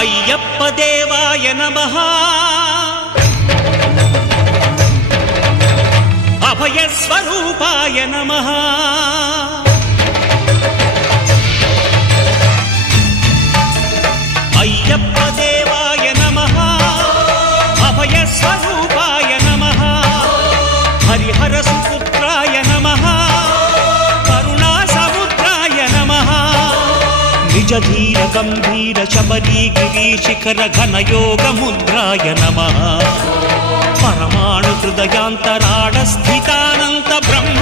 అయ్యప్ప దేవాయ నమః అభయ స్వరూపాయ నమః అయ్యప్ప దేవాయ నమః అభయ స్వరూపాయ నమః హరిహర సుపుత్రాయ నమః కరుణా సముద్రాయ నమః నిజ ధీర గంభీర శబరీ గిరి శిఖర ఘన యోగ ముద్రాయ నమః పరమాణు హృదయాంతరాళ స్థితానంత బ్రహ్మ